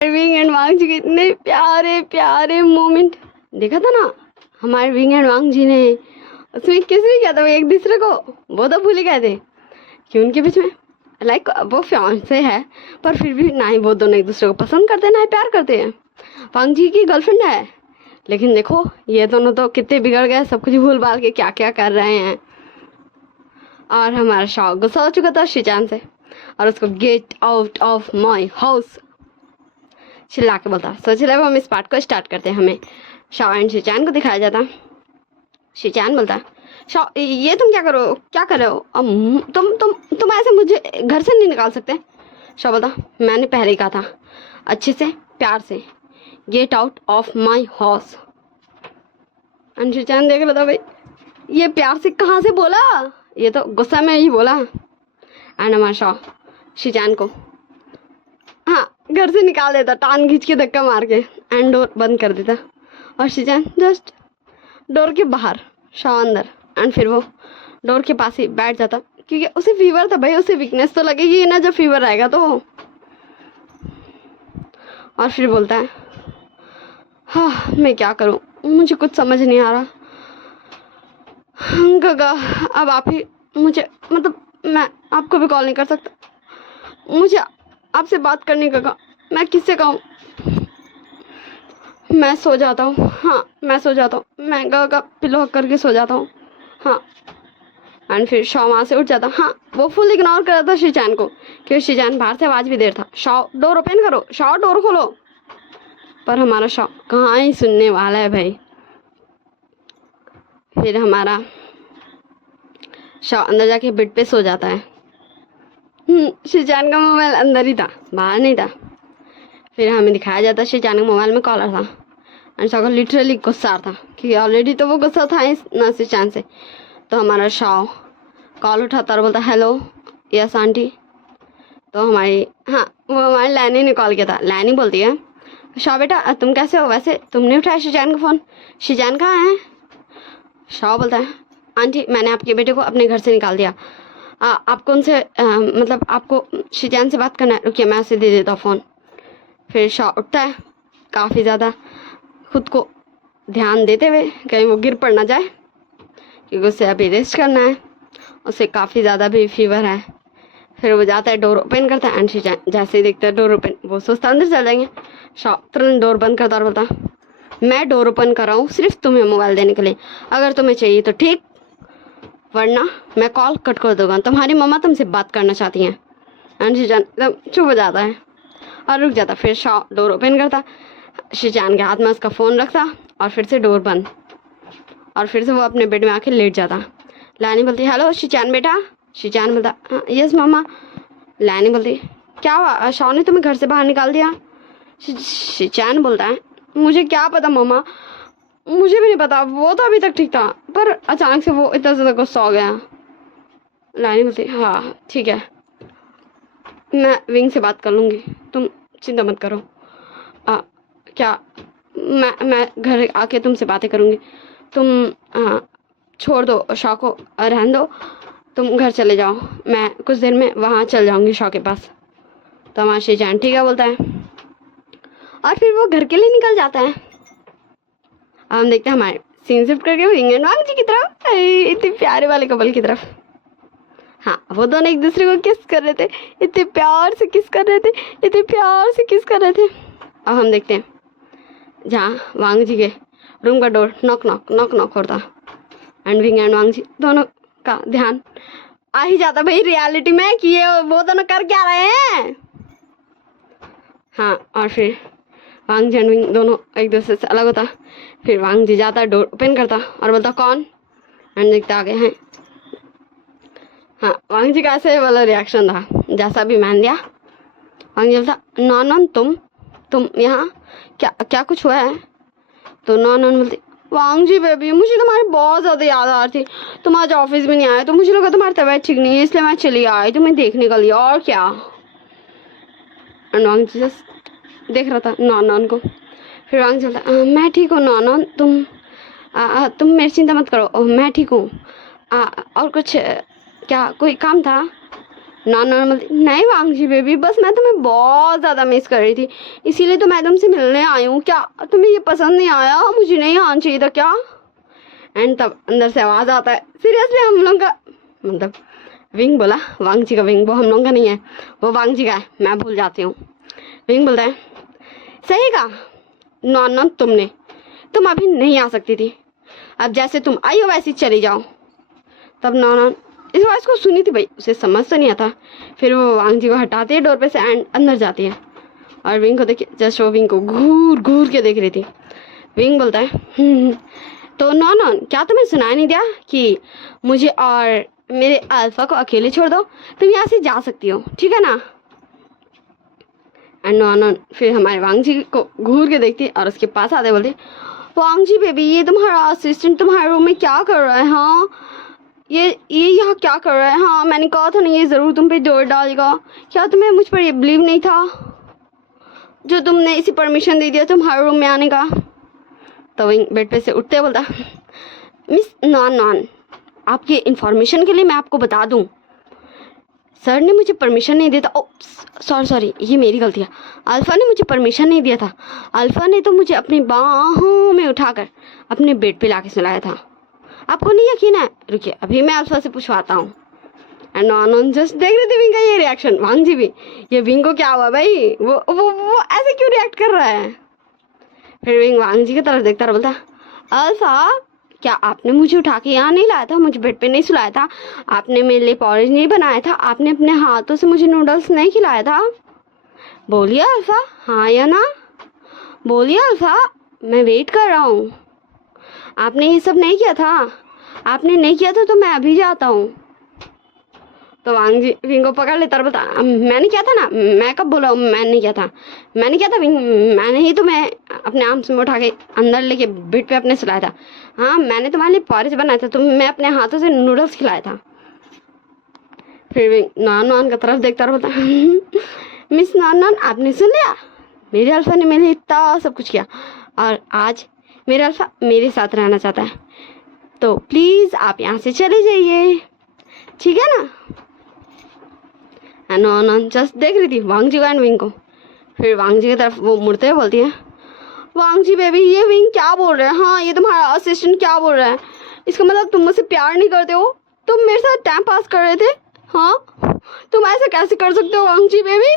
Wing and वांग जी के इतने प्यारे प्यारे मोमेंट देखा था ना हमारे विंग एंड वांग जी ने। उसमें किसने किया था वो एक दूसरे को, वो तो भूल ही गए थे कि उनके बीच में लाइक वो फियांसे है, पर फिर भी ना ही वो दोनों एक दूसरे को पसंद करते हैं ना ही प्यार करते हैं। वांग जी की गर्लफ्रेंड है, लेकिन देखो ये दोनों तो कितने बिगड़ गए, सब कुछ भूल भाल के क्या क्या कर रहे हैं। और हमारा शाह गुस्सा हो चुका था शिचान से और उसको gate out of my house चिल्ला के बोलता। सो चले अब हम इस पार्ट को स्टार्ट करते हैं। हमें शाह एंड शिचान को दिखाया जाता। शिचान बोलता शाह ये तुम क्या कर रहे हो? तुम ऐसे मुझे घर से नहीं निकाल सकते। शाह बोलता मैंने पहले ही कहा था अच्छे से प्यार से, get out of my house. And Shinchan देख रहा था भाई ये प्यार से कहाँ से बोला, ये तो गुस्सा में ही बोला। एंड हमारा शाह शिचान को हाँ घर से निकाल देता, टांग खींच के धक्का मार के एंड डोर बंद कर देता। और शिचान जस्ट डोर के बाहर, शाह अंदर। एंड फिर वो डोर के पास ही बैठ जाता क्योंकि उसे फीवर था भाई, उसे वीकनेस तो लगेगी ना जब फीवर आएगा तो। और फिर बोलता है हाँ मैं क्या करूँ, मुझे कुछ समझ नहीं आ रहा। गगा अब आप ही मुझे, मतलब मैं आपको भी कॉल नहीं कर सकता, मुझे आपसे बात करनी गगा, मैं किससे कहूँ? मैं सो जाता हूँ, हाँ मैं सो जाता हूँ, मैं गगा पिलो करके सो जाता हूँ हाँ। एंड फिर शाह वहाँ से उठ जाता। हाँ वो फुल इग्नोर कर रहा था शिचान को क्योंकि शिचान बाहर से आवाज़ भी दे रहा था शाह डोर ओपन करो, शाह डोर खोलो। पर हमारा शाह कहाँ ही सुनने वाला है भाई। फिर हमारा शाह अंदर जाके बेड पे सो जाता है। शिचान का मोबाइल अंदर ही था, बाहर नहीं था। फिर हमें दिखाया जाता शिचान का मोबाइल में कॉलर था एंड शाह को लिटरली गुस्सा था क्योंकि ऑलरेडी तो वो गुस्सा था इस ना शिचान से। तो हमारा शाह कॉल उठाता और बोलता हेलो यस आंटी। तो हमारी हाँ वो हमारी लैनी ने कॉल किया था। लैनी बोलती है शाह बेटा तुम कैसे हो? वैसे तुमने उठाया शिचान का फ़ोन, शिचान कहाँ है? शाह बोलता है आंटी मैंने आपके बेटे को अपने घर से निकाल दिया, आपको उनसे मतलब आपको शिचान से बात करना है, रुकिए मैं उसे दे देता हूँ फ़ोन। फिर शाह उठता है काफ़ी ज़्यादा खुद को ध्यान देते हुए कहीं वो गिर पड़ ना जाए क्योंकि उसे अभी रेस्ट करना है, उसे काफ़ी ज़्यादा भी फीवर है। फिर वो जाता है डोर ओपन करता है एंड शिचान जैसे ही देखता है डोर ओपन वो सोचता अंदर चल जाएंगे। शाह तुरंत डोर बंद करता और बोलता मैं डोर ओपन कर रहा हूँ सिर्फ तुम्हें मोबाइल देने के लिए, अगर तुम्हें चाहिए तो ठीक, वरना मैं कॉल कट कर दूंगा, तुम्हारी मम्मा तुमसे बात करना चाहती हैं। एंड शिचान एकदम चुप हो जाता है और रुक जाता। फिर शाह डोर ओपन करता, शिचान के हाथ में उसका फ़ोन रखता और फिर से डोर बंद और फिर से वो अपने बेड में आके लेट जाता। लानी बोलती हेलो शिचान बेटा। शिचान बोलता हाँ यस मम्मा। लानी बोलती क्या हुआ, शाह ने तुम्हें घर से बाहर निकाल दिया? शिचान बोलता है मुझे क्या पता मम्मा, मुझे भी नहीं पता, वो तो अभी तक ठीक था पर अचानक से वो इतना ज़्यादा गुस्सा हो गया। लानी बोलती हाँ ठीक है मैं विंग से बात कर लूँगी, तुम चिंता मत करो। क्या मैं घर आके तुमसे बातें करूँगी, तुम छोड़ दो शाह को, रहने दो, तुम घर चले जाओ, मैं कुछ देर में वहाँ चल जाऊँगी शाह के पास। तो हमारा शिचान ठीक है बोलता है और फिर वो घर के लिए निकल जाता है। अब हम देखते हैं हमारे सीन शिफ्ट करके विंग एंड वांग जी की तरफ, इतने प्यारे वाले कपल की तरफ। हाँ वो दोनों एक दूसरे को किस कर रहे थे, इतने प्यार से किस कर रहे थे, इतने प्यार से किस कर रहे थे। अब हम देखते हैं जहाँ वांग जी के रूम का door knock knock knock knock होता एंड विंग एंड वांग जी दोनों का ध्यान आ ही जाता भाई रियलिटी में कि ये वो दोनों कर क्या रहे हैं। हाँ और फिर वांग जी एंड विंग दोनों एक दूसरे से अलग होता। फिर वांग जी जाता डोर ओपन करता और बोलता कौन, एंड देखता आगे हैं। हाँ वांग जी का ऐसे वाला रिएक्शन था जैसा भी मान दिया। वांग जी बोलता नॉन तुम यहाँ क्या क्या कुछ हुआ है? तो नॉन बोलती वांग जी बेबी मुझे तुम्हारी बहुत ज़्यादा याद आ रही थी, तुम आज ऑफिस में नहीं आए तो मुझे लगा तुम्हारी तबीयत ठीक नहीं है इसलिए मैं चली आई तुम्हें देखने के लिए, और क्या। एंड वांग जी जस्ट देख रहा था नॉन को। फिर वांग जी बोलता मैं ठीक हूँ नॉन, तुम मेरी चिंता मत करो, मैं ठीक हूँ। और कुछ क्या कोई काम था? नॉर्मल, नहीं वांगजी बेबी, बस मैं तुम्हें बहुत ज़्यादा मिस कर रही थी, इसीलिए तो मैं तुमसे मिलने आई हूँ। क्या तुम्हें ये पसंद नहीं आया? मुझे नहीं आना चाहिए था क्या? एंड तब अंदर से आवाज़ आता है, सीरियसली हम लोग का, मतलब विंग बोला, वांगजी का विंग, वो हम लोग का नहीं है, वो वांगजी का है, मैं भूल जाती हूँ। विंग बोलता है, सही कहा नॉन, तुम अभी नहीं आ सकती थी, अब जैसे तुम आई हो वैसे चली जाओ। तब नॉन इस वॉइस को सुनी थी भाई, उसे समझ तो नहीं आता। फिर वो वांगजी को हटाती है डोर पे से एंड अंदर जाती है, और विंग को देखिए, जस्ट वो विंग को घूर घूर के देख रही थी। विंग बोलता है, तो नॉन क्या तुम्हें सुनाई नहीं दिया कि मुझे और मेरे अल्फा को अकेले छोड़ दो, तुम यहाँ से जा सकती हो, ठीक है ना? एंड नॉन फिर हमारे वांगजी को घूर के देखती और उसके पास आते बोलती, वांगजी बेबी, ये तुम्हारा असिस्टेंट तुम्हारे रूम में क्या कर रहा है? हाँ, ये यहाँ क्या कर रहा है? हाँ, मैंने कहा था ना ये ज़रूर तुम पे डोर डालेगा। क्या तुम्हें मुझ पर ये बिलीव नहीं था जो तुमने इसे परमिशन दे दिया तुम्हारे रूम में आने का? तो विंग बेड पे से उठते बोलता, मिस नॉन, आपकी इन्फॉर्मेशन के लिए मैं आपको बता दूं, सर ने मुझे परमिशन नहीं दिया था। ओ सॉरी, ये मेरी गलती है। अल्फ़ा ने मुझे परमिशन नहीं दिया था। अल्फ़ा ने तो मुझे अपनी बाहों में उठाकर अपने बेड पे लाके सुलाया था। आपको नहीं यकीन है? रुकिए, अभी मैं अल्फ़ा से पूछवाता हूँ। एंड नॉन जस्ट देख रही थी विंग का ये रिएक्शन। वांगजी भी, ये विंग को क्या हुआ भाई? वो ऐसे क्यों रिएक्ट कर रहा है? फिर विंग वांगजी की तरफ देखता रहा, बोलता, अल्फ़ा, क्या आपने मुझे उठा के यहाँ नहीं लाया था? मुझे बेड पे नहीं सुलाया था? आपने मेरे लिए पॉरेज नहीं बनाया था? आपने अपने हाथों से मुझे नूडल्स नहीं खिलाया था? बोलिए अल्फ़ा, हाँ या ना? बोलिए अल्फ़ा, मैं वेट कर रहा हूँ। आपने ये सब नहीं किया था? आपने नहीं किया था तो मैं अभी जाता हूँ। तो वांगजी विंग को पकड़ लेता और बोलता, मैंने किया था ना? मैं कब बोला मैंने नहीं किया था? मैंने किया था विंग, मैंने ही तुम्हें अपने आर्म से उठा के अंदर लेके बेड पे अपने सुलाया था। हाँ, मैंने तुम्हारे लिए पॉरेज बनाया था, मैं अपने हाथों से नूडल्स खिलाया था। फिर विंग नॉन का तरफ देखता और बोलता, मिस नॉन, आपने सुन लिया? मेरे अल्फ़ा ने मेरे लिए इतना सब कुछ किया और आज मेरा अल्फ़ा मेरे साथ रहना चाहता है, तो प्लीज़ आप यहाँ से चले जाइए, ठीक है ना? नॉन जस्ट देख रही थी वांगजी को एंड विंग को। फिर वांगजी की तरफ वो मुड़ते हुए बोलती है, वांगजी बेबी, ये विंग क्या बोल रहा है? हाँ, ये तुम्हारा असिस्टेंट क्या बोल रहा है? इसका मतलब तुम मुझसे प्यार नहीं करते हो? तुम मेरे साथ टाइम पास कर रहे थे? हाँ, तुम ऐसे कैसे कर सकते हो वांगजी बेबी?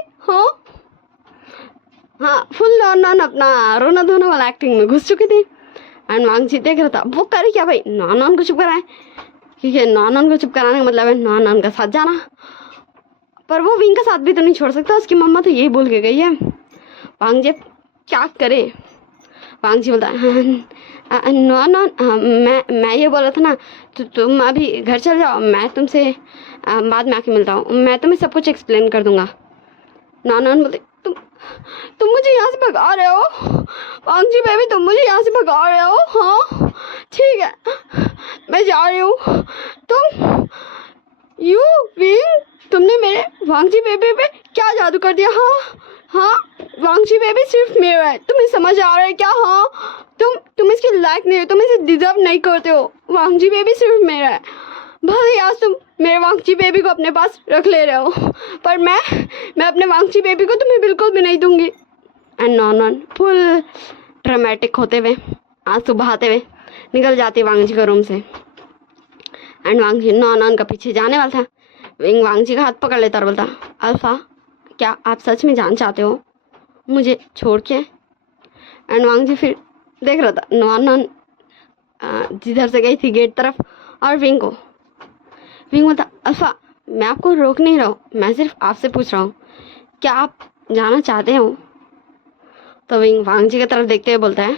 हाँ, फुल नॉन अपना रोना धोना वाला एक्टिंग में घुस चुकी थी। एंड वांगजी देख रहा था वो करे क्या भाई, नॉन को चुप कराए, क्योंकि नॉन को चुप कराने का मतलब है नॉन का साथ जाना। पर वो विंग का साथ भी तो नहीं छोड़ सकता, उसकी मम्मा तो यही बोल के गई है। वांगजी क्या करे? वांगजी बोलता है, नॉन मैं ये बोला था ना, तुम अभी घर चल जाओ, मैं तुमसे बाद में आके मिलता हूँ, मैं तुम्हें सब कुछ एक्सप्लेन कर दूंगा। नॉन बोलते, तुम मुझे यहाँ से भगा रहे हो? वांगजी बेबी, तुम मुझे यहाँ से भगा रहे हो? हाँ ठीक है, मैं जा रही हूँ। तुम यू विंग, तुमने मेरे वांगजी बेबी पे क्या जादू कर दिया? हाँ, वांगजी बेबी सिर्फ मेरा है, तुम्हें समझ आ रहा है क्या? हाँ, तुम इसके लायक नहीं हो, तुम इसे डिजर्व नहीं करते हो। वांगजी बेबी सिर्फ मेरा है। भले आज तुम मेरे वांगजी बेबी को अपने पास रख ले रहे हो, पर मैं अपने वांगजी बेबी को तुम्हें बिल्कुल भी नहीं दूंगी। एंड नॉन फुल ड्रामेटिक होते हुए, आंसू बहाते हुए निकल जाती वांगजी के रूम से। एंड वांगजी नॉन का पीछे जाने वाला था। विंग वांगजी का हाथ पकड़ लेता और बोलता, अल्फ़ा, क्या आप सच में जान चाहते हो मुझे छोड़ के? एंड वांगजी फिर देख रहा था नॉन जिधर से गई थी गेट तरफ, और विंग को। विंग बोलता, अल्फ़ा, मैं आपको रोक नहीं रहा हूँ, मैं सिर्फ आपसे पूछ रहा हूँ, क्या आप जाना चाहते हो? तो विंग वांगजी की तरफ देखते हुए बोलता है,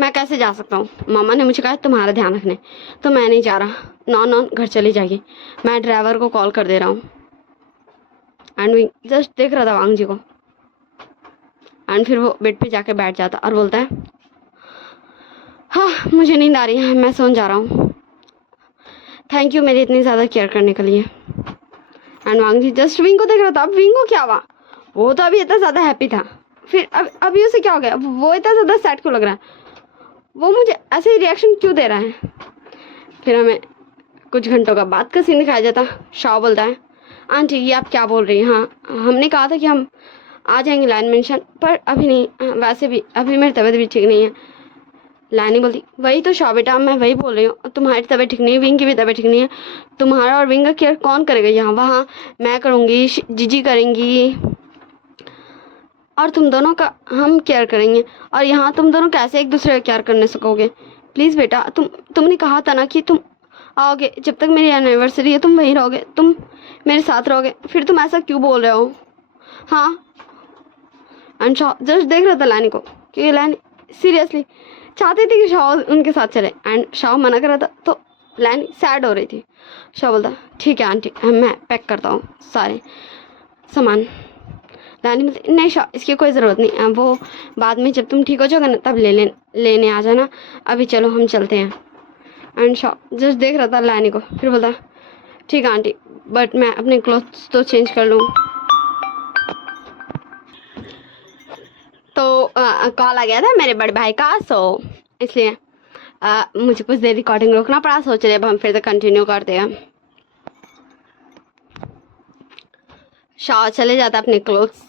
मैं कैसे जा सकता हूँ? मामा ने मुझे कहा तुम्हारा ध्यान रखने, तो मैं नहीं जा रहा। नॉन घर चली जाएगी, मैं ड्राइवर को कॉल कर दे रहा हूँ। एंड विंग जस्ट देख रहा था वांगजी को। एंड फिर वो बेड पे जाके बैठ जाता और बोलता है, हाँ, मुझे नींद आ रही है, मैं सोने जा रहा हूँ। थैंक यू मेरी इतनी ज़्यादा केयर करने के लिए। एंड वांगजी जस्ट विंग को देख रहा था। अब विंग को क्या हुआ? वो तो अभी इतना ज़्यादा हैप्पी था, फिर अभी उसे क्या हो गया? वो इतना ज़्यादा सैड क्यों लग रहा है? वो मुझे ऐसे रिएक्शन क्यों दे रहा है? फिर हमें कुछ घंटों का बाद का सीन दिखाया जाता। शाओ बोलता है, आंटी ये आप क्या बोल रही हैं? हाँ हमने कहा था कि हम आ जाएंगे लाइन मेंशन, पर अभी नहीं, वैसे भी अभी मेरी तबीयत भी ठीक नहीं है। लानी बोलती वही तो शॉ बेटा, मैं वही बोल रही हूँ, तुम्हारी तबीयत ठीक नहीं है, विंग की भी तबीयत ठीक नहीं है, तुम्हारा और विंग का केयर कौन करेगा यहाँ वहाँ? मैं करूँगी, जीजी करेंगी, और तुम दोनों का हम केयर करेंगे, और यहाँ तुम दोनों कैसे एक दूसरे का केयर करने सकोगे? प्लीज़ बेटा, तुमने कहा था ना कि तुम आओगे, जब तक मेरी एनिवर्सरी है तुम वहीं रहोगे, तुम मेरे साथ रहोगे, फिर तुम ऐसा क्यों बोल रहे हो? हाँ एंड शाह जस्ट देख रहा था लैनी को, क्योंकि लैनी सीरियसली चाहती थी कि शाह उनके साथ चले, एंड शाह मना कर रहा था, तो लैनी सैड हो रही थी। शाह बोलता ठीक है आंटी, मैं पैक करता हूँ सारे सामान। लैनी बोलती नहीं शाह, इसकी कोई ज़रूरत नहीं, वो बाद में जब तुम ठीक हो जाओगे ना तब लेने आ जाना, अभी चलो हम चलते हैं। एंड शाह जस्ट देख रहा था लैनी को, फिर बोलता ठीक है आंटी, बट मैं अपने क्लोथ्स तो चेंज कर लूँ। तो कॉल आ गया था मेरे बड़े भाई का, सो इसलिए मुझे कुछ देर रिकॉर्डिंग रोकना पड़ा। सोच रहे अब हम फिर से कंटिन्यू करते हैं। शाह चले जाता अपने क्लोथ्स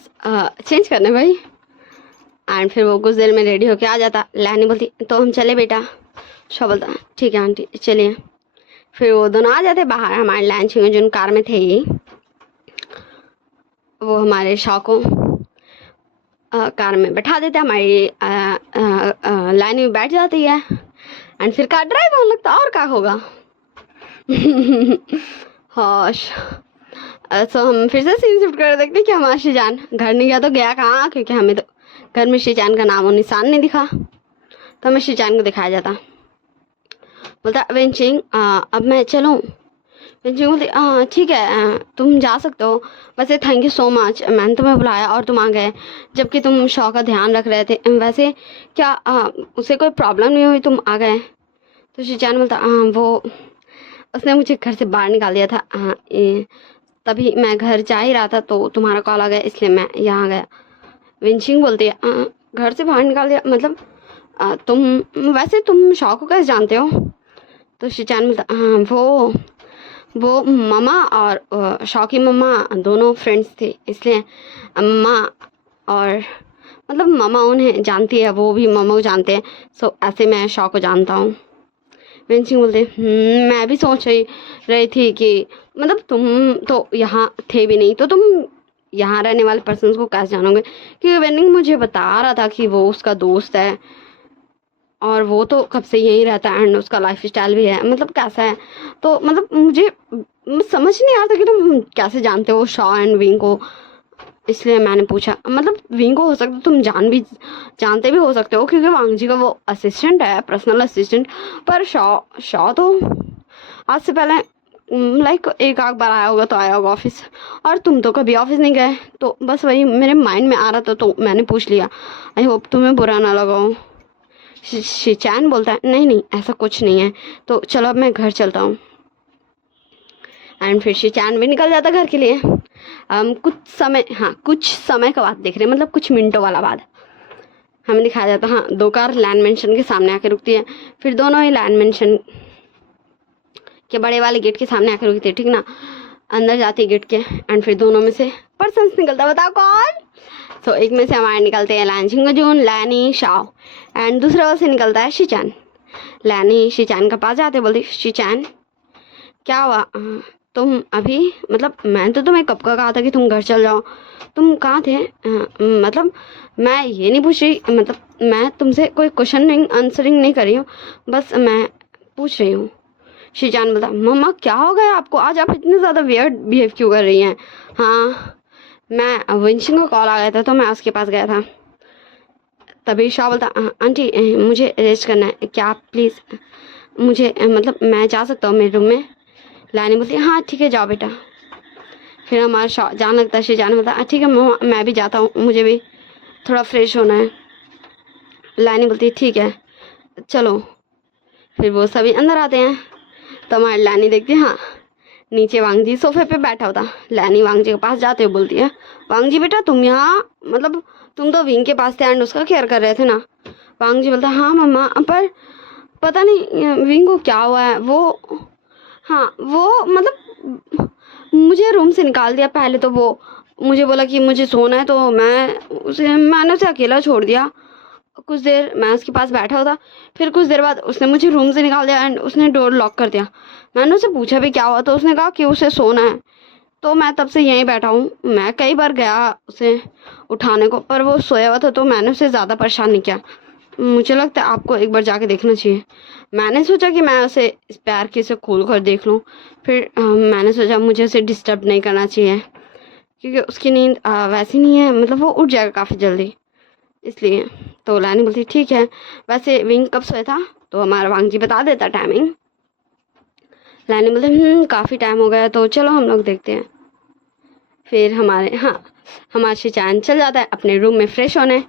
चेंज करने भाई, एंड फिर वो कुछ देर में रेडी होके आ जाता। लैनी बोलती तो हम चले बेटा? शाह बोलता ठीक है आंटी चलिए। फिर वो दोनों आ जाते बाहर, हमारे लंच में जिन कार में थे ही, वो हमारे शाह को कार में बैठा देते, हमारी लाइन में बैठ जाती है, एंड फिर कार ड्राइव होने लगता, और क्या होगा। होश सो हम फिर से सीन शिफ्ट कर देखते कि हमारा शीजान घर नहीं गया, तो गया कहाँ, क्योंकि हमें तो घर में शीजान का नाम और निशान नहीं दिखा, तो हमें शीजान को दिखाया जाता। बोलता वेंचिंग अब मैं चलूँ? वेंचिंग बोलती ठीक है तुम जा सकते हो, वैसे थैंक यू सो मच, मैंने तुम्हें बुलाया और तुम आ गए, जबकि तुम शॉ का ध्यान रख रहे थे, वैसे क्या उसे कोई प्रॉब्लम नहीं हुई, तुम आ गए? तो शीजान बोलता वो उसने मुझे घर से बाहर निकाल दिया था, तभी मैं घर जा ही रहा था तो तुम्हारा कॉल आ गया, इसलिए मैं यहाँ गया। विंचिंग बोलती है घर से बाहर निकाल दिया मतलब तुम शॉ को कैसे जानते हो? तो शीजान बोलता वो मामा और शॉ की मम्मा दोनों फ्रेंड्स थे, इसलिए अम्मा और मतलब मामा उन्हें जानती है, वो भी मामा को जानते हैं, सो ऐसे मैं शॉ को जानता हूँ। वेंचिंग बोलते मैं भी सोच रही थी कि मतलब तुम तो यहाँ थे भी नहीं, तो तुम यहाँ रहने वाले पर्सन को कैसे जानोगे? क्योंकि वेनिंग मुझे बता रहा था कि वो उसका दोस्त है, और वो तो कब से यहीं रहता है, एंड उसका लाइफ स्टाइल भी है, मतलब कैसा है, तो मतलब मुझे समझ नहीं आ रहा था कि तुम कैसे जानते हो शॉ एंड विंग को, इसलिए मैंने पूछा। मतलब विंग को हो सकता है तुम जानते भी हो सकते हो, क्योंकि वांग जी का वो असिस्टेंट है, पर्सनल असिस्टेंट, पर शॉ तो आज से पहले लाइक एक आध बार आया होगा, तो आया होगा ऑफिस, और तुम तो कभी ऑफिस नहीं गए, तो बस वही मेरे माइंड में आ रहा था, तो मैंने पूछ लिया। आई होप तुम्हें बुरा ना लगा हो। शीचान बोलता है नहीं ऐसा कुछ नहीं है, तो चलो अब मैं घर चलता हूँ। एंड फिर शीचान भी निकल जाता घर के लिए। कुछ समय के बाद देख रहे हैं, मतलब कुछ मिनटों वाला बाद हमें दिखाया जाता। हाँ, दो कार लैंड मेंशन के सामने आके रुकती है, फिर दोनों ही लैंड मेंशन के बड़े वाले गेट के सामने आके रुकती है, ठीक ना। अंदर जाती है गेट के, एंड फिर दोनों में से पर्सन निकलता, बताओ कौन? तो एक में से हमारे निकलते हैं लैंचिंगजून, लैनी, शाओ, एंड दूसरे वाले से निकलता है शीचान। लैनी शीचान के पास जाते, बोलती शीचान क्या हुआ, तुम अभी मतलब मैंने तो तुम्हें कब का कहा था कि तुम घर चल जाओ, तुम कहाँ थे? मतलब मैं ये नहीं पूछ रही, मतलब मैं तुमसे कोई क्वेश्चन आंसरिंग नहीं कर रही हूँ, बस मैं पूछ रही हूँ। शीजान बोलता मम्मा क्या हो गया आपको, आज आप इतने ज़्यादा वियर्ड बिहेव क्यों कर रही हैं? हाँ मैं विंशिंग का कॉल आ गया था, तो मैं उसके पास गया था। तभी शाह बोलता आंटी मुझे रेस्ट करना है, क्या आप प्लीज़ मुझे मतलब मैं जा सकता हूँ मेरे रूम में? लानी बोलती हाँ ठीक है जाओ बेटा। फिर हमारा शाह जान लगता है, शीजान बोलता ठीक है मैं भी जाता हूँ, मुझे भी थोड़ा फ्रेश होना है। लानी बोलती ठीक है चलो। फिर वो सभी अंदर आते हैं, तो हमारी लानी देखती है हाँ नीचे वांगजी सोफे पे बैठा होता। लानी वांगजी के पास जाते हुए बोलती है वांगजी बेटा तुम यहाँ, मतलब तुम तो विंग के पास थे एंड उसका केयर कर रहे थे ना? वांगजी बोलता हाँ मम्मा, पर पता नहीं विंग को क्या हुआ है, वो हाँ वो मतलब मुझे रूम से निकाल दिया। पहले तो वो मुझे बोला कि मुझे सोना है, तो मैंने उसे अकेला छोड़ दिया। कुछ देर मैं उसके पास बैठा हुआ था, फिर कुछ देर बाद उसने मुझे रूम से निकाल दिया एंड उसने डोर लॉक कर दिया। मैंने उससे पूछा भी क्या हुआ, तो उसने कहा कि उसे सोना है। तो मैं तब से यहीं बैठा हूँ। मैं कई बार गया उसे उठाने को, पर वो सोया हुआ था, तो मैंने उसे ज़्यादा परेशान नहीं किया। मुझे लगता है आपको एक बार जाके देखना चाहिए। मैंने सोचा कि मैं उसे इस पैर की से खोल कर देख लूँ। फिर मैंने सोचा मुझे उसे डिस्टर्ब नहीं करना चाहिए, क्योंकि उसकी नींद वैसी नहीं है, मतलब वो उठ जाएगा काफ़ी जल्दी, इसलिए। तो लैनी बोलती ठीक है। वैसे विंग कब सोया था, तो हमारा वांग जी बता देता टाइमिंग। लैनी बोलते काफ़ी टाइम हो गया, तो चलो हम लोग देखते हैं। फिर हमारा शिचान चल जाता है अपने रूम में फ्रेश होने,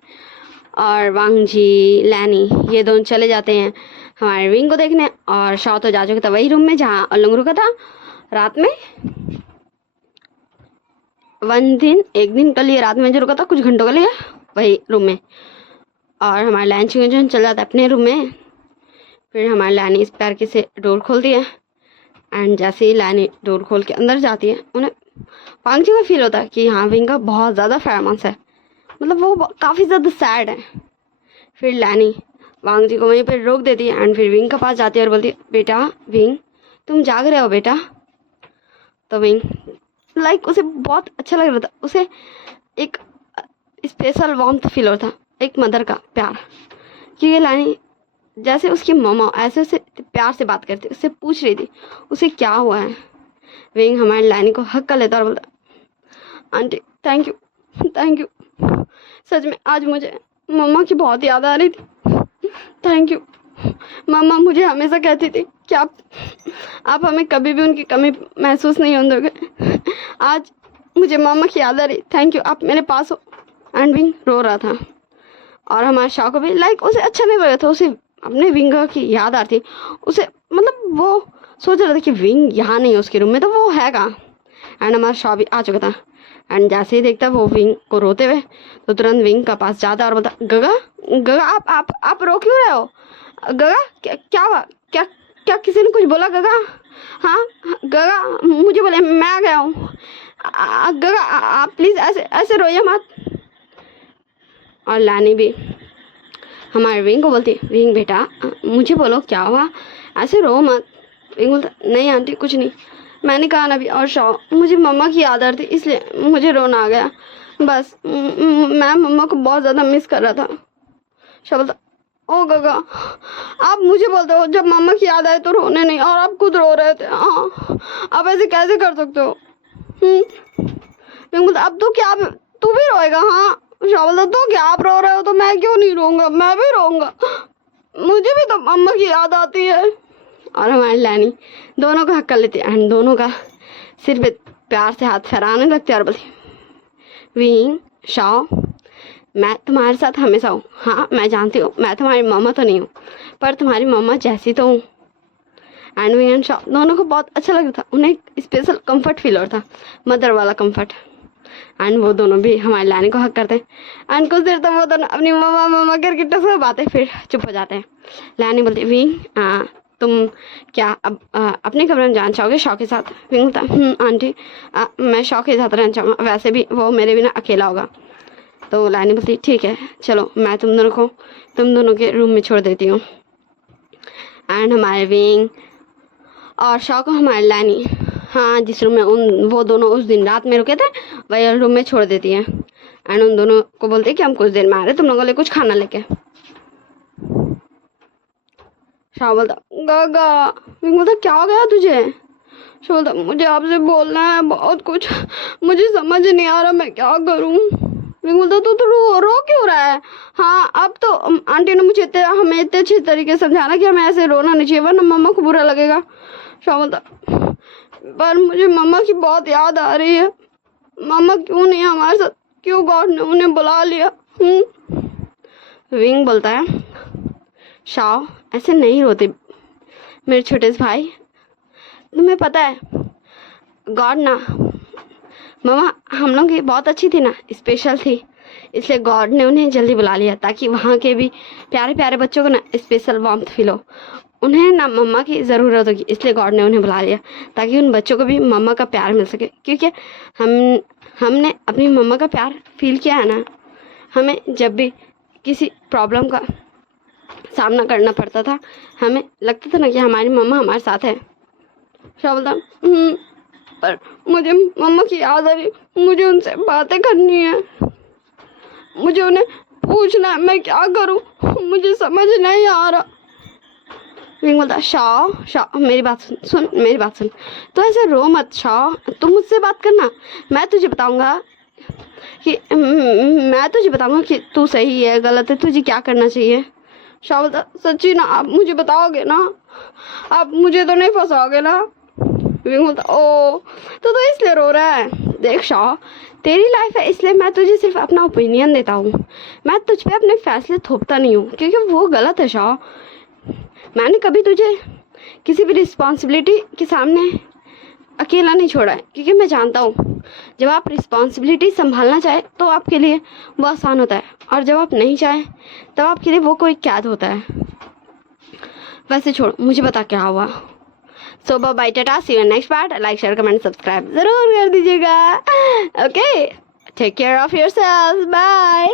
और वांग जी लैनी ये दोनों चले जाते हैं हमारे विंग को देखने। और शाओ तो जा चुका था वही रूम में जहाँ अलोंग रुका था रात में। एक दिन के लिए रात में जो रुका था, कुछ घंटों के लिए, वही रूम में। और हमारे लैन चिंगन चल जाता है अपने रूम में। फिर हमारी लैनी इस पैर के से डोर खोलती है, एंड जैसे ही लैनी डोर खोल के अंदर जाती है, उन्हें वांग जी को फील होता है कि हाँ विंग का बहुत ज़्यादा फेरोमोन्स है, मतलब वो काफ़ी ज़्यादा सैड है। फिर लैनी वांग जी को वहीं पर रोक देती है एंड फिर विंग के पास जाती है और बोलती है बेटा विंग, तुम जाग रहे हो बेटा। तो विंग उसे बहुत अच्छा लग रहा था। उसे एक स्पेशल वार्मथ फील हो रहा था, एक मदर का प्यार, क्योंकि लैनी जैसे उसकी मम्मा ऐसे उसे प्यार से बात करती, उससे पूछ रही थी उसे क्या हुआ है। विंग हमारी लैनी को हक कर लेता और बोलता आंटी थैंक यू, सच में आज मुझे मम्मा की बहुत याद आ रही थी। Thank you. मम्मा मुझे हमेशा कहती थी कि आप हमें कभी भी उनकी कमी महसूस नहीं होने दोगे। आज मुझे मम्मा की याद आ रही, थैंक यू, आप मेरे पास हो। एंड विंग रो रहा था, और हमारे शाह को भी उसे अच्छा नहीं लग रहा था। उसे अपने विंग की याद आ रही थी। उसे मतलब वो सोच रहा था कि विंग यहाँ नहीं है उसके रूम में, तो वो है कहाँ। एंड हमारा शाह भी आ चुका था, एंड जैसे ही देखता वो विंग को रोते हुए, तो तुरंत विंग का पास जाता और बोलता गगा आप रो क्यों रहे हो। गगा क्या हुआ, क्या किसी ने कुछ बोला गगा। हाँ गगा मुझे बोले, मैं आ गया हूँ। गगा आप प्लीज़ ऐसे रोइए मत। और लैनी भी हमारे विंग को बोलती विंग बेटा मुझे बोलो क्या हुआ, ऐसे रो मत। विंग बोलता नहीं आंटी कुछ नहीं, मैंने कहा ना भी। और शाओ मुझे मम्मा की याद आ रही थी, इसलिए मुझे रोना आ गया बस। मैं मम्मा को बहुत ज़्यादा मिस कर रहा था। शाओ बोलता ओ गगा आप मुझे बोलते हो जब मम्मा की याद आए तो रोने नहीं, और आप खुद रो रहे थे। हाँ आप ऐसे कैसे कर सकते हो। विंग बोलता अब तो क्या तू भी रोएगा। हाँ शाओ बोलता तो क्या आप रो रहे हो तो मैं क्यों नहीं रोऊंगा, मैं भी रोऊंगा, मुझे भी तो मम्मा की याद आती है। और हमारी लैनी दोनों का हक कर लेती है एंड दोनों का सिर पे प्यार से हाथ फहराने लगते और बोलती विंग शाओ मैं तुम्हारे साथ हमेशा हूँ। हाँ मैं जानती हूँ मैं तुम्हारी मम्मा तो नहीं हूँ, पर तुम्हारी मम्मा जैसी तो हूँ। एंड विंग एंड शाओ दोनों को बहुत अच्छा लग रहा था। उन्हें स्पेशल कंफर्ट फील हो रहा था, मदर वाला कंफर्ट। एंड वो दोनों भी हमारी लैनी को हक करते हैं। एंड कुछ देर तक वो दोनों अपनी मम्मा करके टस बातें, फिर चुप हो जाते हैं। लैनी बोलती विंग तुम क्या अब अपने कमरे में जाना चाहोगे शॉ के साथ। विंग बोलता आंटी मैं शॉ के साथ रहना चाहूँगा, वैसे भी वो मेरे बिना अकेला होगा। तो लैनी बोलती ठीक है चलो मैं तुम दोनों के रूम में छोड़ देती हूँ। एंड हमारे विंग और शॉ को हमारी लैनी जिस रूम में वो दोनों उस दिन रात में रुके थे वही रूम में छोड़ देती है। एंड उन दोनों को बोलते हैं कि हम कुछ देर में आ रहे, तुम लोगों के लिए कुछ खाना लेके। शाह बोलता गागा। विंग बोलता क्या हो गया तुझे। शाह बोलता मुझे आपसे बोलना है बहुत कुछ, मुझे समझ नहीं आ रहा मैं क्या करूं। विंग बोलता तो रो क्यों रहा है। हाँ अब तो आंटी ने मुझे हमें इतने अच्छे तरीके से समझाना कि हमें ऐसे रोना नहीं चाहिए वरना मम्मा को बुरा लगेगा। शाह बोलता पर मुझे मम्मा की बहुत याद आ रही है, मम्मा क्यों नहीं हमारे साथ, क्यों गॉड ने उन्हें बुला लिया। विंग बोलता है शाओ ऐसे नहीं रोते मेरे छोटे भाई, तुम्हें पता है गॉड ना मम्मा हम लोग की बहुत अच्छी थी ना, स्पेशल थी, इसलिए गॉड ने उन्हें जल्दी बुला लिया ताकि वहाँ के भी प्यारे प्यारे बच्चों को ना स्पेशल वार्मथ फील हो। उन्हें ना मम्मा की ज़रूरत होगी, इसलिए गॉड ने उन्हें बुला लिया ताकि उन बच्चों को भी मम्मा का प्यार मिल सके। क्योंकि हमने अपनी मम्मा का प्यार फील किया है ना। हमें जब भी किसी प्रॉब्लम का सामना करना पड़ता था, हमें लगता था ना कि हमारी मम्मा हमारे साथ है। क्या बोलता पर मुझे मम्मा की याद आ रही, मुझे उनसे बातें करनी है, मुझे उन्हें पूछना है, मैं क्या करूं, मुझे समझ नहीं आ रहा। विंग बोलता शाह मेरी बात सुन मेरी बात सुन, तो ऐसे रो मत शाह, तुम मुझसे बात करना, मैं तुझे बताऊंगा कि तू सही है गलत है, तुझे क्या करना चाहिए। शाह बोलता सच्ची ना, आप मुझे बताओगे ना, आप मुझे तो नहीं फंसाओगे ना। विंग बोलता ओ तो इसलिए रो रहा है। देख शाह, तेरी लाइफ है इसलिए मैं तुझे सिर्फ अपना ओपिनियन देता हूँ, मैं तुझ पे अपने फैसले थोपता नहीं हूँ, क्योंकि वो गलत है शाह। मैंने कभी तुझे किसी भी रिस्पॉन्सिबिलिटी के सामने अकेला नहीं छोड़ा है, क्योंकि मैं जानता हूँ जब आप रिस्पॉन्सिबिलिटी संभालना चाहे तो आपके लिए वो आसान होता है, और जब आप नहीं चाहें तब आपके लिए वो कोई कैद होता है। वैसे छोड़, मुझे बता क्या हुआ। So bye tata, see you next part. Like share comment subscribe जरूर कर दीजिएगा। Okay, take care of yourself, bye.